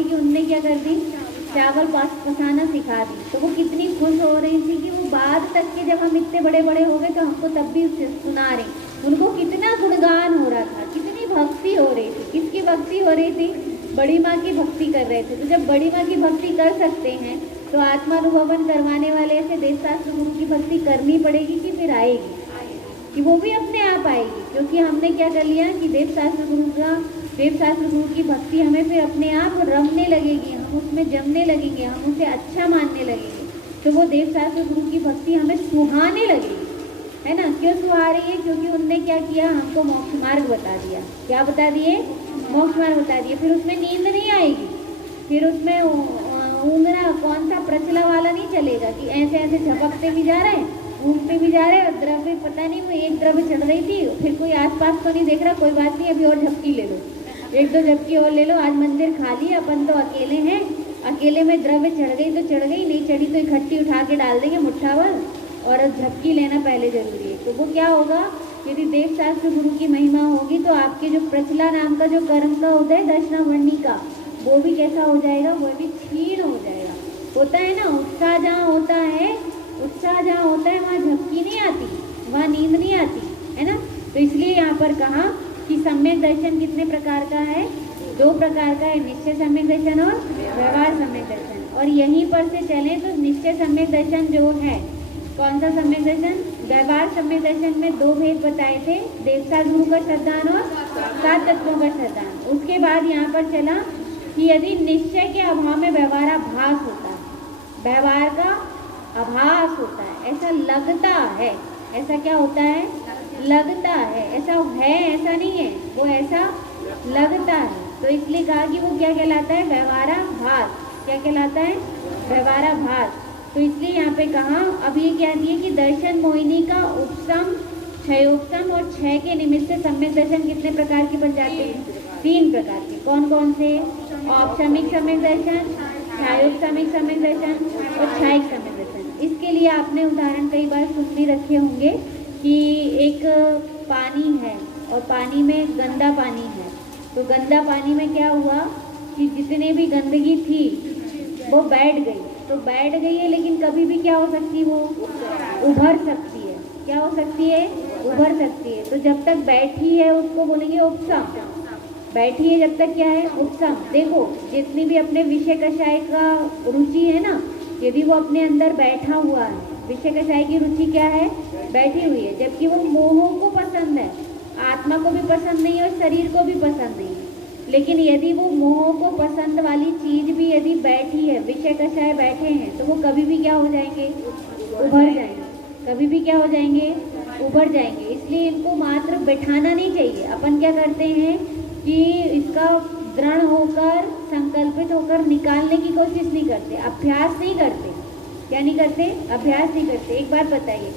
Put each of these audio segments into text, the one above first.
थी कि उनने क्या कर दी, चावल पसाना सिखा दी। तो वो कितनी खुश हो रही थी कि वो बाद तक के जब हम इतने बड़े बड़े हो गए तो हमको तब भी सुना रही, उनको कितना गुणगान हो रहा था, कितनी भक्ति हो रही थी। किसकी भक्ति हो रही थी, बड़ी माँ की भक्ति कर रहे थे। तो जब बड़ी माँ की भक्ति कर सकते हैं तो आत्मानुभवन करवाने वाले ऐसे देवशास्त्र गुरु की भक्ति करनी पड़ेगी कि फिर आएगी, कि वो भी अपने आप आएगी। क्योंकि हमने क्या कर लिया कि देवशास्त्र गुरु की भक्ति हमें फिर अपने आप रमने लगेगी, हम उसमें जमने लगेंगे, हम उसे अच्छा मानने लगेंगे। तो वो देवशास्त्र गुरु की भक्ति हमें सुहाने लगेगी, है ना। क्यों सुहा रही है, क्योंकि उनने क्या किया, हमको मोक्ष मार्ग बता दिया। क्या बता दिए, मोक्ष मार्ग बता दिए। फिर उसमें नींद नहीं आएगी, फिर उसमें ऊँगना कौन सा प्रचला वाला नहीं चलेगा कि ऐसे ऐसे झपकते भी जा रहे हैं, ऊँगते भी जा रहे हैं। और द्रव्य पता नहीं, वो एक द्रव्य चढ़ रही थी, फिर कोई आसपास तो नहीं देख रहा, कोई बात नहीं, अभी और झपकी ले लो, एक दो झपकी और ले लो, आज मंदिर खाली, अपन तो अकेले हैं, अकेले में द्रव्य चढ़ गई तो चढ़ गई, नहीं चढ़ी तो इकट्ठी उठा के डाल देंगे मुट्ठा भर, और झपकी लेना पहले जरूरी है। तो वो क्या होगा, यदि देवशास्त्र गुरु की महिमा होगी तो आपके जो प्रचला नाम का जो कर्म का उदय दर्शनावर्णी का, वो भी कैसा हो जाएगा, वो भी क्षीण हो जाएगा। होता है ना, उत्साह जहाँ होता है, उत्साह जहाँ होता है वहाँ झपकी नहीं आती, वहाँ नींद नहीं आती, है ना। तो इसलिए यहाँ पर कहा कि सम्यक दर्शन कितने प्रकार का है, 2 प्रकार का है, निश्चय सम्यक दर्शन और व्यवहार सम्यक दर्शन। और यहीं पर से चलें तो निश्चय सम्यक दर्शन जो है, कौन सा सम्यक दर्शन, व्यवहार सम्यक दर्शन में 2 भेद बताए थे, देवशास्त्र गुरु का श्रद्धान और 7 तत्वों का श्रद्धान। उसके बाद यहाँ पर चला कि यदि निश्चय के अभाव में व्यवहाराभास होता है, व्यवहार का आभास होता है, ऐसा लगता है, ऐसा क्या होता है, लगता है, ऐसा है ऐसा नहीं है, वो ऐसा लगता है। तो इसलिए कहा कि वो क्या कहलाता है, व्यवहाराभास। क्या कहलाता है, व्यवहाराभास। तो इसलिए यहाँ पे कहा, अब ये क्या दिए कि दर्शन मोहिनी का उपसम, क्षयोपसम और क्षय के निमित्त से सम्यक दर्शन कितने प्रकार के बन जाते हैं, 3 प्रकार के। कौन कौन से, औपसमिक सम्यक दर्शन, क्षयोपसमिक सम्यक दर्शन और क्षयिक सम्यक दर्शन। इसके लिए आपने उदाहरण कई बार सुन भी रखे होंगे कि एक पानी है और पानी में गंदा पानी है, तो गंदा पानी में क्या हुआ कि जितने भी गंदगी थी वो बैठ गई, तो बैठ गई है, लेकिन कभी भी क्या हो सकती है, वो उभर सकती है। क्या हो सकती है, उभर सकती है। तो जब तक बैठी है उसको बोलेंगे उपसम, बैठी है जब तक क्या है, उपसम। देखो जितनी भी अपने विषय कषाय का रुचि है ना, यदि वो अपने अंदर बैठा हुआ है, विषय कषाय की रुचि क्या है, बैठी हुई है, जबकि वो मोहों को पसंद है, आत्मा को भी पसंद नहीं है और शरीर को भी पसंद नहीं है। लेकिन यदि वो मोहों को पसंद वाली चीज भी यदि बैठी है, विषय कषाय बैठे हैं, तो वो कभी भी क्या हो जाएंगे, उभर जाएंगे, कभी भी क्या हो जाएंगे, उभर जाएंगे। इसलिए इनको मात्र बैठाना नहीं चाहिए। अपन क्या करते हैं कि इसका दृढ़ होकर, संकल्पित होकर निकालने की कोशिश नहीं करते, अभ्यास नहीं करते। क्या नहीं करते, अभ्यास नहीं करते। एक बात बताइए,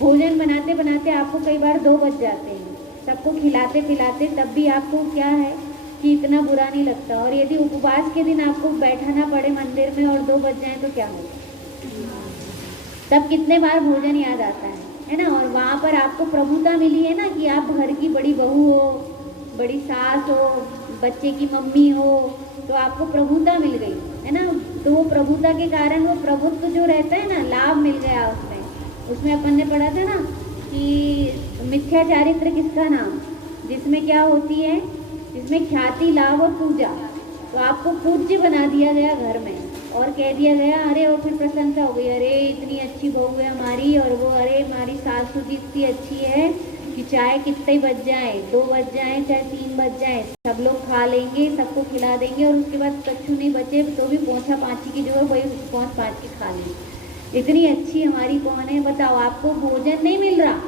भोजन बनाते बनाते आपको कई बार 2 बज जाते हैं, सबको खिलाते पिलाते, तब भी आपको क्या है कि इतना बुरा नहीं लगता। और यदि उपवास के दिन आपको बैठाना पड़े मंदिर में और 2 बज जाए तो क्या होगा, तब कितने बार भोजन याद आता है ना। और वहाँ पर आपको प्रभुता मिली है ना कि आप घर की बड़ी बहू हो, बड़ी सास हो, बच्चे की मम्मी हो, तो आपको प्रभुता मिल गई है ना। तो वो प्रभुता के कारण वो प्रभुत्व जो रहता है ना, लाभ मिल गया उसमें अपन ने पढ़ा था ना कि मिथ्या चारित्र किसका नाम, जिसमें क्या होती है, जिसमें ख्याति, लाभ और पूजा। तो आपको पूज्य बना दिया गया घर में और कह दिया गया, अरे वो फिर प्रशंसा हो गई, अरे इतनी अच्छी बहू है हमारी, और वो अरे हमारी सासू जी इतनी अच्छी है कि चाहे कितने बज जाए, 2 बज जाए चाहे 3 बज जाए, सब लोग खा लेंगे, सबको खिला देंगे, और उसके बाद कच्छू नहीं बचे तो भी पोंछा पाँची की जो है वही पहुँच पाँच के खा लेंगे। इतनी अच्छी हमारी कौन है, बताओ। आपको भोजन नहीं मिल रहा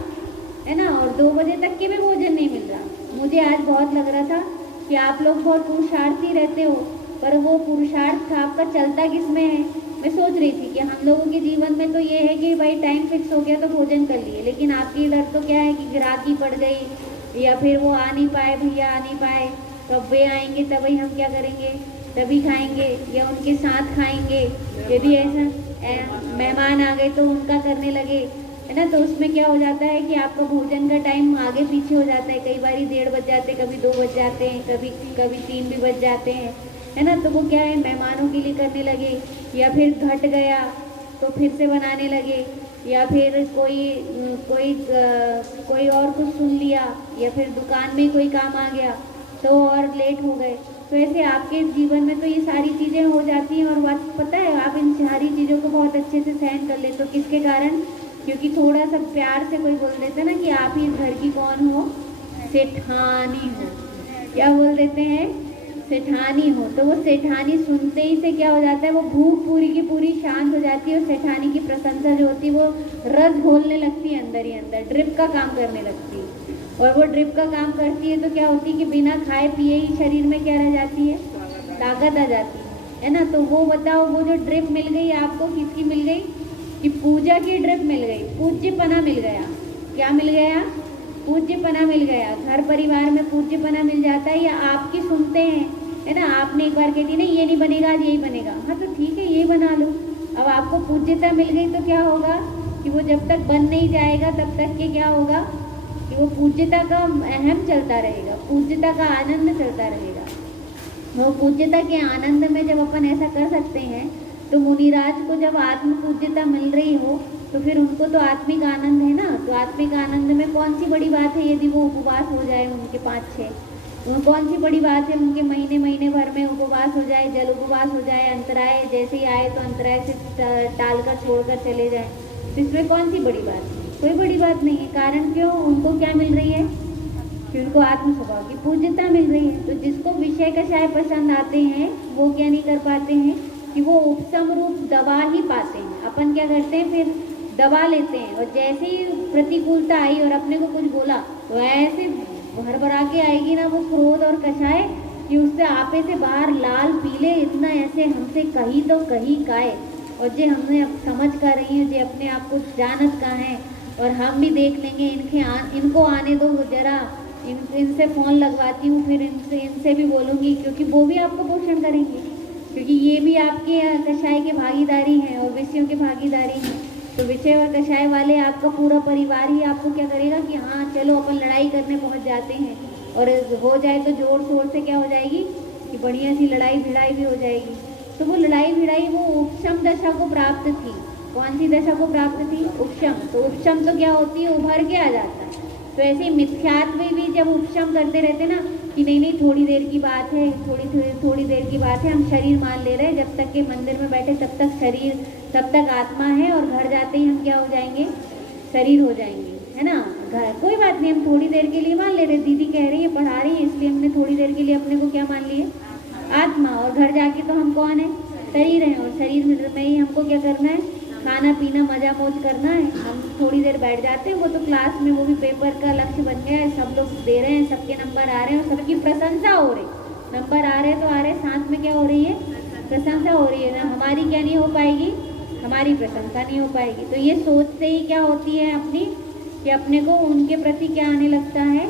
है ना, और 2 बजे तक के भी भोजन नहीं मिल रहा। मुझे आज बहुत लग रहा था कि आप लोग बहुत पुरुषार्थी रहते हो, पर वो पुरुषार्थ आपका चलता किस में है। मैं सोच रही थी कि हम लोगों के जीवन में तो ये है कि भाई टाइम फिक्स हो गया तो भोजन कर लिए, लेकिन आपके इधर तो क्या है कि ग्राहकी पड़ गई, या फिर वो आ नहीं पाए, भैया आ नहीं पाए, तो अब वे आएंगे तभी हम क्या करेंगे, तभी खाएंगे या उनके साथ खाएंगे। यदि ऐसा मेहमान आ गए तो उनका करने लगे, है ना, तो उसमें क्या हो जाता है कि आपका भोजन का टाइम आगे पीछे हो जाता है। कई बार 1:30 बज जाते हैं, कभी 2 बज जाते हैं, कभी 3 भी बज जाते हैं, है ना। तो वो क्या है, मेहमानों के लिए करने लगे, या फिर घट गया तो फिर से बनाने लगे, या फिर कोई और कुछ सुन लिया, या फिर दुकान में कोई काम आ गया तो और लेट हो गए। तो ऐसे आपके जीवन में तो ये सारी चीज़ें हो जाती हैं, और बात पता है आप इन सारी चीज़ों को बहुत अच्छे से सहन कर लेते हो। किसके कारण? क्योंकि थोड़ा सा प्यार से कोई बोल देता है ना कि आप ही इस घर की कौन हो, सेठानी हो। क्या बोल देते हैं? सेठानी हो। तो वो सेठानी सुनते ही से क्या हो जाता है, वो भूख पूरी की पूरी शांत हो जाती है, और सेठानी की प्रशंसा जो होती है वो रस घोलने लगती है अंदर ही अंदर, ड्रिप का काम करने लगती है। और वो ड्रिप का काम करती है तो क्या होती है कि बिना खाए पिए ही शरीर में क्या रह जाती है, ताकत आ जाती है ना। तो वो बताओ, वो जो ड्रिप मिल गई आपको, किसकी मिल गई? कि पूजा की ड्रिप मिल गई, पूज्यपना मिल गया। क्या मिल गया? पूज्यपना मिल गया। घर परिवार में पूज्यपना मिल जाता है, या आपकी सुनते हैं, है ना। आपने एक बार कह दी नहीं ये नहीं बनेगा, आज यही बनेगा, हाँ तो ठीक है यही बना लो। अब आपको पूज्यता मिल गई तो क्या होगा कि वो जब तक बन नहीं जाएगा तब तक के क्या होगा कि वो पूज्यता का अहम चलता रहेगा, पूज्यता का आनंद चलता रहेगा। वो पूज्यता के आनंद में जब अपन ऐसा कर सकते हैं, तो मुनिराज को जब आत्म पूज्यता मिल रही हो तो फिर उनको तो आत्मिक आनंद है ना। तो आत्मिक आनंद में कौन सी बड़ी बात है यदि वो उपवास हो जाए उनके 5-6, वो कौन सी बड़ी बात है उनके महीने भर में उपवास हो जाए, जल उपवास हो जाए, अंतराय जैसे ही आए तो अंतराय से टालकर छोड़कर चले जाए। तो इसमें कौन सी बड़ी बात? कोई बड़ी बात नहीं है। कारण क्यों? उनको क्या मिल रही है कि उनको आत्म स्वभाव की पूज्यता मिल रही है। तो जिसको विषय कषाय पसंद आते हैं वो क्या नहीं कर पाते हैं कि वो उपशम रूप दवा ही पाते हैं। अपन क्या करते हैं, फिर दबा लेते हैं, और जैसे ही प्रतिकूलता आई और अपने को कुछ बोला तो ऐसे भरभरा के आएगी ना वो क्रोध और कषाय कि उससे आपे से बाहर लाल पीले इतना ऐसे हमसे कही तो कही काए, और जे हमने अब समझ कर रही है, जे अपने आप को जानत का है, और हम भी देख लेंगे, इनको आने दो जरा, इनसे फ़ोन लगवाती हूँ, फिर इनसे भी बोलूँगी, क्योंकि वो भी आपको पोषण करेंगे, क्योंकि ये भी आपके कषाय के भागीदारी हैं और विषयों के भागीदारी हैं। तो विषय और कषाय वाले आपका पूरा परिवार ही आपको क्या करेगा कि हाँ चलो अपन लड़ाई करने पहुँच जाते हैं, और हो जाए तो जोर शोर से क्या हो जाएगी कि बढ़िया सी लड़ाई भिड़ाई भी हो जाएगी। तो वो लड़ाई भिड़ाई वो उपशम दशा को प्राप्त थी। कौन सी दशा को प्राप्त थी? उपशम। तो उपशम तो क्या होती है, उभर के आ जाता है। तो ऐसे मिथ्यात्व में भी जब उपशम करते रहते ना कि नहीं थोड़ी देर की बात है, थोड़ी देर की बात है, हम शरीर मान ले रहे हैं, जब तक के मंदिर में बैठे तब तक शरीर, तब तक आत्मा है, और घर जाते ही हम क्या हो जाएंगे, शरीर हो जाएंगे, है ना। घर कोई बात नहीं, हम थोड़ी देर के लिए मान ले रहे, दीदी कह रही है पढ़ा रही है इसलिए हमने थोड़ी देर के लिए अपने को क्या मान लिए, आत्मा। और घर जाके तो हम कौन है, शरीर हैं, और शरीर में ही हमको क्या करना है, खाना पीना मजा मौज करना है। हम थोड़ी देर बैठ जाते हैं, वो तो क्लास में वो भी पेपर का लक्ष्य बन गया है, सब लोग दे रहे हैं, सबके नंबर आ रहे हैं और सबकी प्रशंसा हो रही, नंबर आ रहे तो आ रहे, साथ में क्या हो रही है, प्रशंसा हो रही है ना। हमारी क्या नहीं हो पाएगी, हमारी प्रशंसा नहीं हो पाएगी। तो ये सोच से ही क्या होती है अपनी, कि अपने को उनके प्रति क्या आने लगता है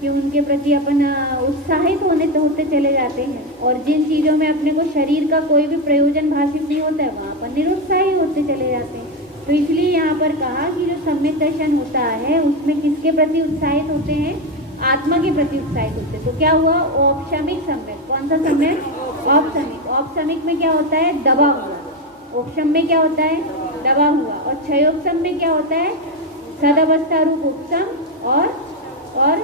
कि उनके प्रति अपन उत्साहित होते चले जाते हैं, और जिन चीज़ों में अपने को शरीर का कोई भी प्रयोजन भाषित नहीं होता है वहाँ पर निरुत्साही होते चले जाते हैं। तो इसलिए यहाँ पर कहा कि जो सम्यक दर्शन होता है उसमें किसके प्रति उत्साहित होते हैं, आत्मा के प्रति उत्साहित होते हैं। तो क्या हुआ, औपशमिक सम्यक। कौन सा सम्यक? औपशमिक। औपशमिक में क्या होता है, दबा हुआ। उपशम में क्या होता है, दबा हुआ। और क्षयोपशम में क्या होता है, सदवस्था रूप उपशम और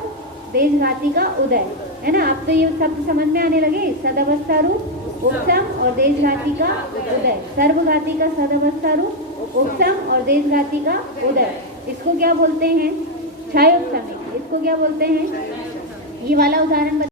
देशघाती का उदय, है ना। आप तो ये शब्द समझ में आने लगे, सदवस्था रूप उपशम और देशघाती का उदय। सर्वघाती का सदवस्था रूप उपशम और देशघाती का उदय, इसको क्या बोलते हैं, क्षयोपशमिक। इसको क्या बोलते हैं, ये वाला उदाहरण